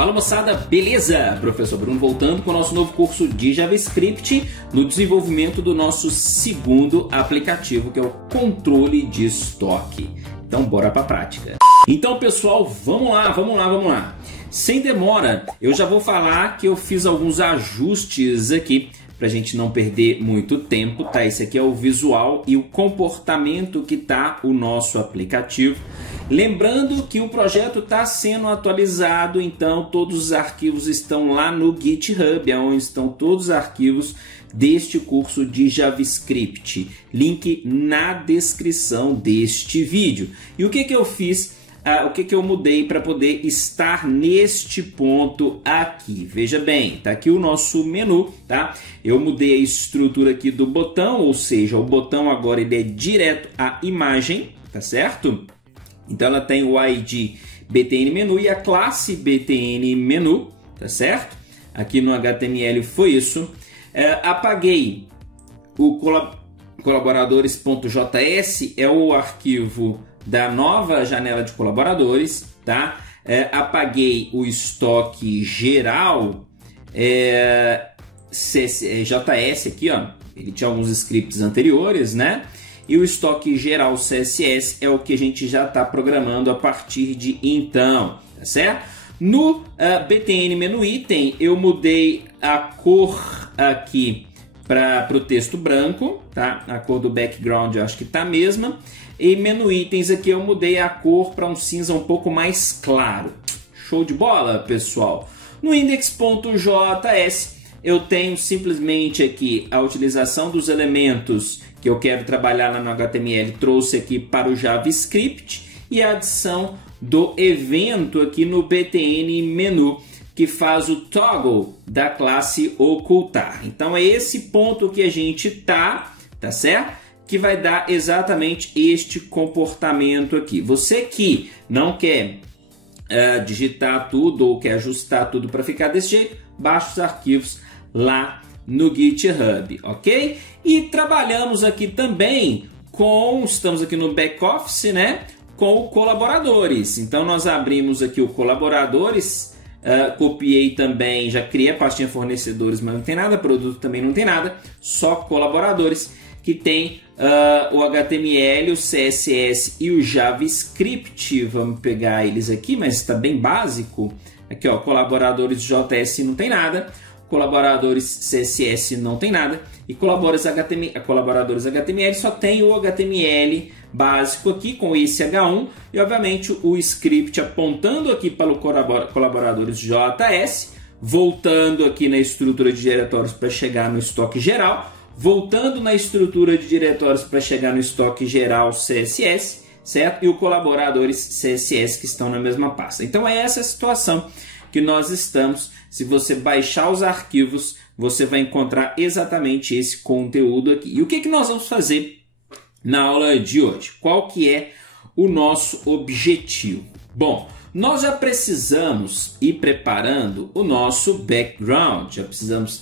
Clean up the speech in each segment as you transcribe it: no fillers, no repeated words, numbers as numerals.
Fala moçada, beleza? Professor Bruno voltando com o nosso novo curso de JavaScript no desenvolvimento do nosso segundo aplicativo, que é o controle de estoque. Então bora para a prática. Então pessoal, vamos lá. Sem demora, eu já vou falar que eu fiz alguns ajustes aqui para a gente não perder muito tempo, tá? Esse aqui é o visual e o comportamento que tá o nosso aplicativo. Lembrando que o projeto está sendo atualizado, então todos os arquivos estão lá no GitHub, onde estão todos os arquivos deste curso de JavaScript. Link na descrição deste vídeo. E o que eu fiz? O que eu mudei para poder estar neste ponto aqui? Veja bem, tá aqui o nosso menu, tá? Eu mudei a estrutura aqui do botão, ou seja, o botão agora ele é direto à imagem, tá certo? Então ela tem o ID BTN menu e a classe BTN menu, tá certo? Aqui no HTML foi isso. Apaguei o colaboradores.js, é o arquivo da nova janela de colaboradores, tá? Apaguei o estoque geral JS aqui, ó. Ele tinha alguns scripts anteriores, né? E o estoque geral CSS é o que a gente já está programando a partir de então, tá certo? No BTN menu item, eu mudei a cor aqui para o texto branco, tá? A cor do background eu acho que está a mesma. E menu itens aqui eu mudei a cor para um cinza um pouco mais claro. Show de bola, pessoal? No index.js eu tenho simplesmente aqui a utilização dos elementos que eu quero trabalhar lá no HTML, trouxe aqui para o JavaScript, e a adição do evento aqui no BTN menu, que faz o toggle da classe ocultar. Então é esse ponto que a gente tá certo? Que vai dar exatamente este comportamento aqui. Você que não quer digitar tudo ou quer ajustar tudo para ficar desse jeito, baixa os arquivos lá no GitHub, ok? E trabalhamos aqui também estamos aqui no back-office, né? Com o colaboradores. Então nós abrimos aqui o colaboradores, copiei também, já criei a pastinha fornecedores, mas não tem nada, produto também não tem nada, só colaboradores, que tem o HTML, o CSS e o JavaScript. Vamos pegar eles aqui, mas está bem básico. Aqui, ó, colaboradores JS não tem nada, colaboradores CSS não tem nada, e colaboradores HTML só tem o HTML básico aqui com esse H1 e obviamente o script apontando aqui para o colaboradores JS, voltando aqui na estrutura de diretórios para chegar no estoque geral, voltando na estrutura de diretórios para chegar no estoque geral CSS, certo? E o colaboradores CSS que estão na mesma pasta. Então é essa a situação que nós estamos. Se você baixar os arquivos, você vai encontrar exatamente esse conteúdo aqui. E o que nós vamos fazer na aula de hoje? Qual que é o nosso objetivo? Bom, nós já precisamos ir preparando o nosso background, já precisamos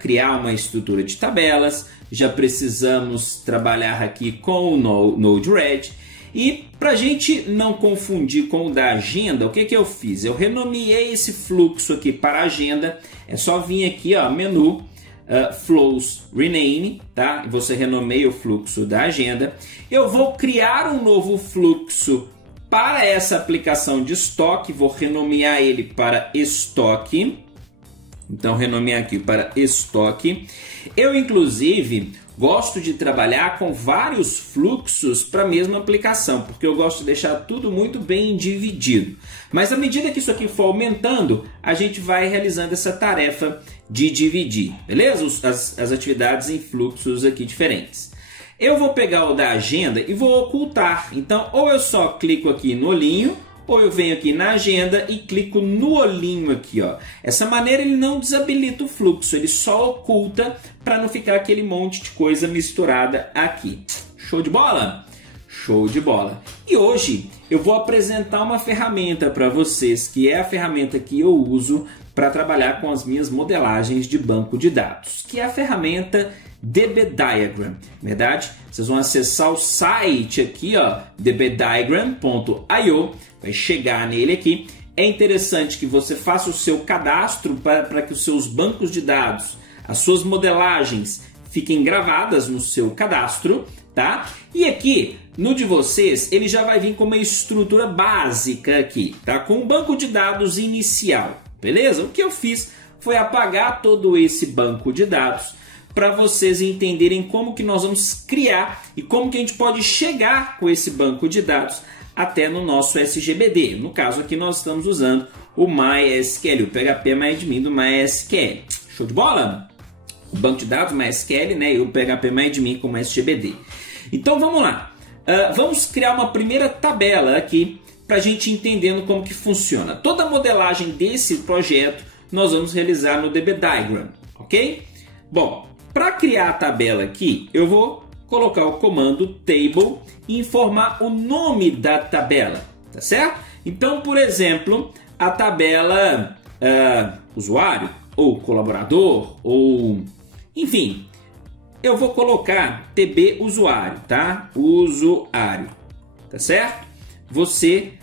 criar uma estrutura de tabelas, já precisamos trabalhar aqui com o Node-RED. E para a gente não confundir com o da agenda, o que eu fiz? Eu renomeei esse fluxo aqui para agenda. É só vir aqui, ó, menu, Flows Rename, tá? Você renomeia o fluxo da agenda. Eu vou criar um novo fluxo para essa aplicação de estoque. Vou renomear ele para estoque. Então, renomear aqui para estoque. Eu, inclusive, gosto de trabalhar com vários fluxos para a mesma aplicação, porque eu gosto de deixar tudo muito bem dividido. Mas à medida que isso aqui for aumentando, a gente vai realizando essa tarefa de dividir, beleza? As atividades em fluxos aqui diferentes. Eu vou pegar o da agenda e vou ocultar. Então, ou eu só clico aqui no olhinho, ou eu venho aqui na agenda e clico no olhinho aqui, ó. Essa maneira ele não desabilita o fluxo, ele só oculta para não ficar aquele monte de coisa misturada aqui. Show de bola? Show de bola! E hoje eu vou apresentar uma ferramenta para vocês, que é a ferramenta que eu uso para trabalhar com as minhas modelagens de banco de dados, que é a ferramenta dbdiagram, verdade? Vocês vão acessar o site aqui, ó, dbdiagram.io, vai chegar nele aqui. é interessante que você faça o seu cadastro para que os seus bancos de dados, as suas modelagens fiquem gravadas no seu cadastro, tá? E aqui, no de vocês, ele já vai vir com uma estrutura básica aqui, tá? Com um banco de dados inicial, beleza? O que eu fiz foi apagar todo esse banco de dados para vocês entenderem como que nós vamos criar e como que a gente pode chegar com esse banco de dados até no nosso SGBD. No caso aqui nós estamos usando o MySQL, o PHP-MyAdmin do MySQL. Show de bola? O banco de dados MySQL, né, e o PHP-MyAdmin como SGBD. Então vamos lá. Vamos criar uma primeira tabela aqui para a gente entendendo como que funciona. Toda a modelagem desse projeto nós vamos realizar no DB Diagram, ok? Bom, para criar a tabela aqui, eu vou colocar o comando table e informar o nome da tabela, tá certo? Então, por exemplo, a tabela usuário ou colaborador ou, enfim, eu vou colocar TB usuário, tá? Usuário, tá certo? Você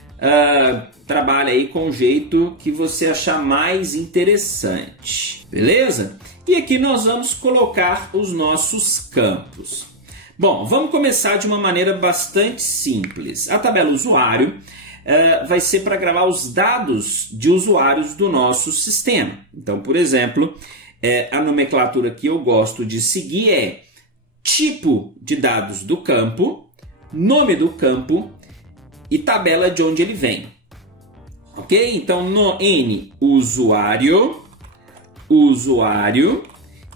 trabalha aí com o jeito que você achar mais interessante, beleza? E aqui nós vamos colocar os nossos campos. Bom, vamos começar de uma maneira bastante simples. A tabela usuário vai ser para gravar os dados de usuários do nosso sistema. Então, por exemplo, a nomenclatura que eu gosto de seguir é tipo de dados do campo, nome do campo e tabela de onde ele vem. Ok? Então, no N, usuário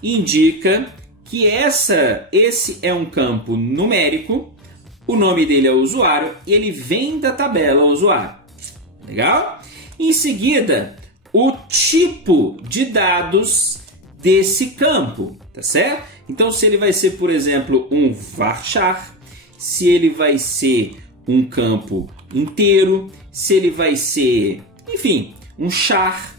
indica que esse é um campo numérico, o nome dele é usuário e ele vem da tabela usuário. Legal? Em seguida, o tipo de dados desse campo, tá certo? Então, se ele vai ser, por exemplo, um varchar, se ele vai ser um campo inteiro, se ele vai ser, enfim, um char,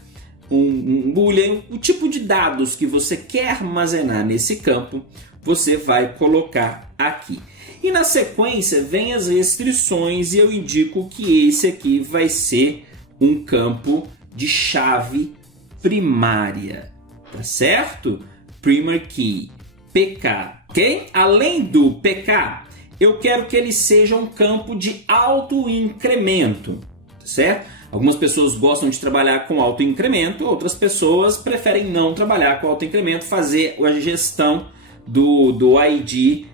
um boolean, o tipo de dados que você quer armazenar nesse campo, você vai colocar aqui. E na sequência vem as restrições e eu indico que esse aqui vai ser um campo de chave primária, tá certo? Primary Key, PK, ok? Além do PK, eu quero que ele seja um campo de autoincremento, tá certo? Algumas pessoas gostam de trabalhar com autoincremento, outras pessoas preferem não trabalhar com autoincremento, fazer a gestão do ID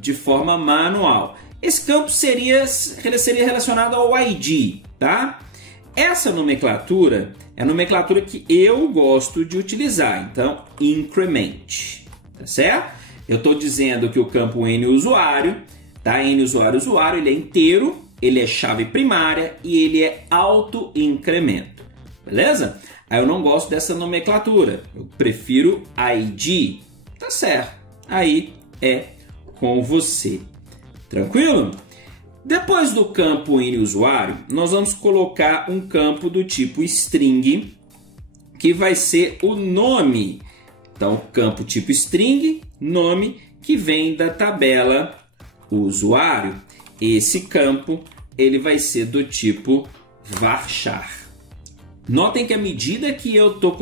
de forma manual. Esse campo seria relacionado ao ID, tá? Essa nomenclatura é a nomenclatura que eu gosto de utilizar, então increment, tá certo? Eu estou dizendo que o campo N usuário, tá? N usuário, ele é inteiro, ele é chave primária e ele é autoincremento, beleza? Aí eu não gosto dessa nomenclatura, eu prefiro ID, tá certo? Aí é com você, tranquilo? Depois do campo N usuário, nós vamos colocar um campo do tipo string, que vai ser o nome. Então, campo tipo string, nome, que vem da tabela usuário. Esse campo ele vai ser do tipo varchar. Notem que à medida que eu estou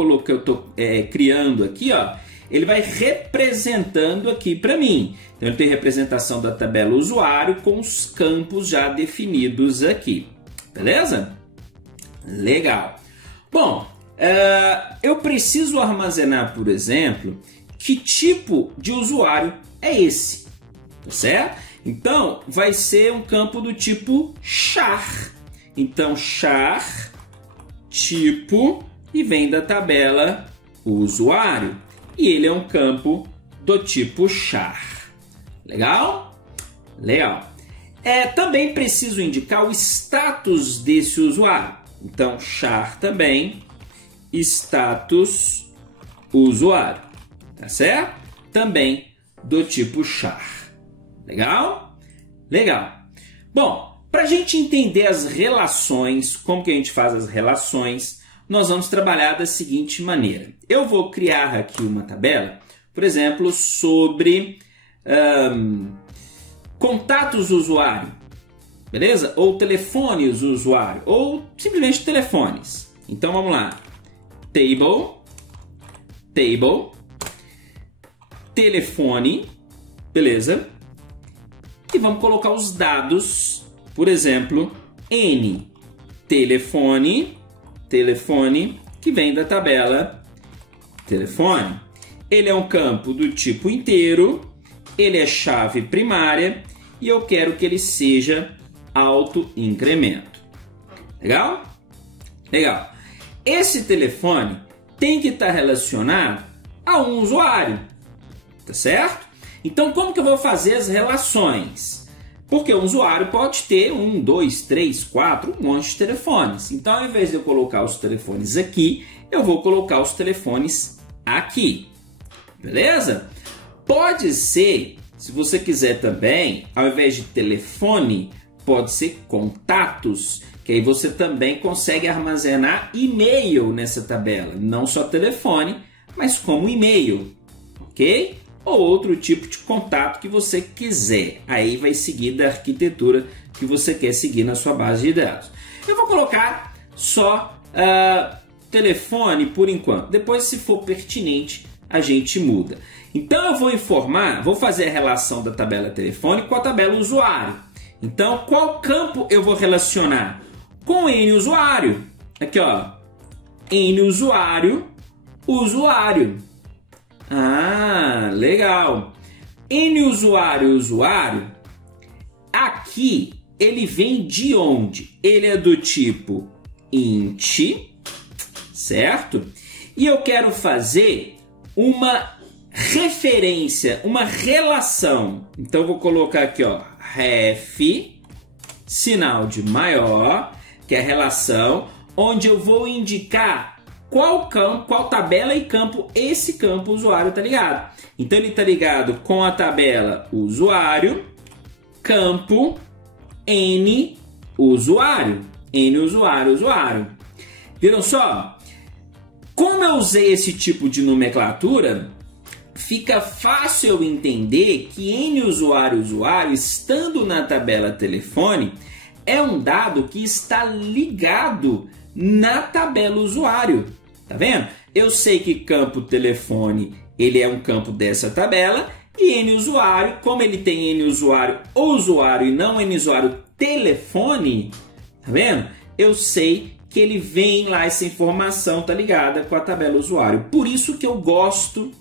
criando aqui, ó, ele vai representando aqui para mim. Então ele tem representação da tabela usuário com os campos já definidos aqui. Beleza? Legal. Bom, eu preciso armazenar, por exemplo, que tipo de usuário é esse, tá certo? Então, vai ser um campo do tipo char. Então, char, tipo, e vem da tabela usuário. E ele é um campo do tipo char. Legal? Legal. Também preciso indicar o status desse usuário. Então, char também, status usuário. Tá certo? Também do tipo char. Legal? Legal. Bom, para a gente entender as relações, como que a gente faz as relações, nós vamos trabalhar da seguinte maneira. Eu vou criar aqui uma tabela, por exemplo, sobre contatos do usuário. beleza? Ou telefones do usuário, ou simplesmente telefones. Então vamos lá. Table, telefone, beleza? E vamos colocar os dados, por exemplo, N, telefone, que vem da tabela telefone. Ele é um campo do tipo inteiro, ele é chave primária e eu quero que ele seja auto-incremento. Legal? Legal. Esse telefone tem que estar relacionado a um usuário, tá certo? Então, como que eu vou fazer as relações? Porque um usuário pode ter 1, 2, 3, 4, um monte de telefones. Então, ao invés de eu colocar os telefones aqui, eu vou colocar os telefones aqui. Beleza? Pode ser, se você quiser também, ao invés de telefone, pode ser contatos, que aí você também consegue armazenar e-mail nessa tabela. Não só telefone, mas como e-mail, ok? Ou outro tipo de contato que você quiser. Aí vai seguir da arquitetura que você quer seguir na sua base de dados. Eu vou colocar só telefone por enquanto. Depois, se for pertinente, a gente muda. Então eu vou fazer a relação da tabela telefone com a tabela usuário. Então, qual campo eu vou relacionar? Com N usuário. Aqui, ó. N usuário, usuário. Ah, legal. N usuário, usuário. Aqui, ele vem de onde? Ele é do tipo int, certo? E eu quero fazer uma referência, uma relação. Então, eu vou colocar aqui, ó, ref, sinal de maior, que é a relação, onde eu vou indicar qual campo, qual tabela e campo esse campo usuário está ligado. Então, ele está ligado com a tabela usuário, campo, N usuário. N usuário, usuário. Viram só? Como eu usei esse tipo de nomenclatura, fica fácil eu entender que N usuário, usuário, estando na tabela telefone, é um dado que está ligado na tabela usuário. Tá vendo? Eu sei que campo telefone, ele é um campo dessa tabela, e N usuário, como ele tem N usuário, usuário e não N usuário telefone, tá vendo? Eu sei que ele vem lá, essa informação tá ligada com a tabela usuário. Por isso que eu gosto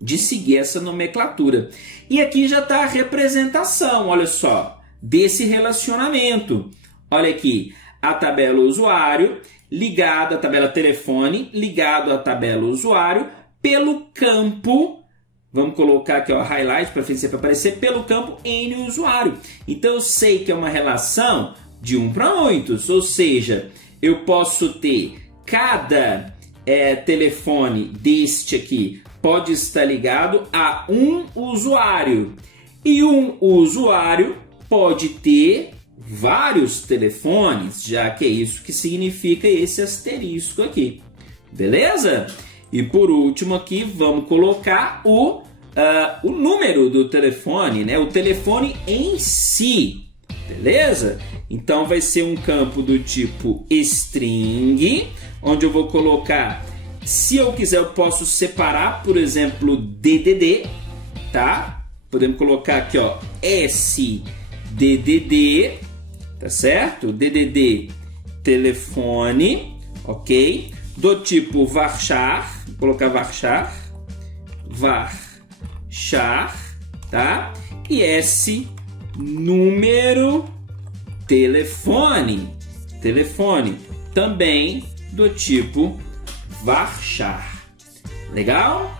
de seguir essa nomenclatura. E aqui já está a representação, olha só, desse relacionamento. Olha aqui, a tabela usuário ligado à tabela telefone, ligado à tabela usuário, pelo campo, vamos colocar aqui, ó, highlight para frente para aparecer, pelo campo N usuário. Então eu sei que é uma relação de 1 para muitos, ou seja, eu posso ter cada telefone deste aqui pode estar ligado a um usuário, e um usuário pode ter vários telefones, já que é isso que significa esse asterisco aqui, beleza? E por último aqui vamos colocar o número do telefone, né? O telefone em si, beleza? Então vai ser um campo do tipo string, onde eu vou colocar, se eu quiser eu posso separar, por exemplo, DDD, tá? Podemos colocar aqui, ó, SDDD, tá certo? DDD telefone, ok? Do tipo varchar, vou colocar varchar, tá? E S número telefone, também do tipo varchar. Legal?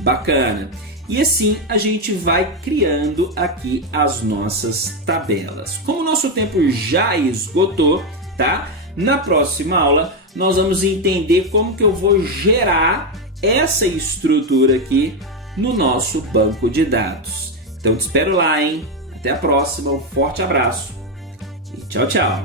Bacana. E assim a gente vai criando aqui as nossas tabelas. Como o nosso tempo já esgotou, tá? Na próxima aula nós vamos entender como que eu vou gerar essa estrutura aqui no nosso banco de dados. Então te espero lá, hein? Até a próxima, um forte abraço e tchau, tchau!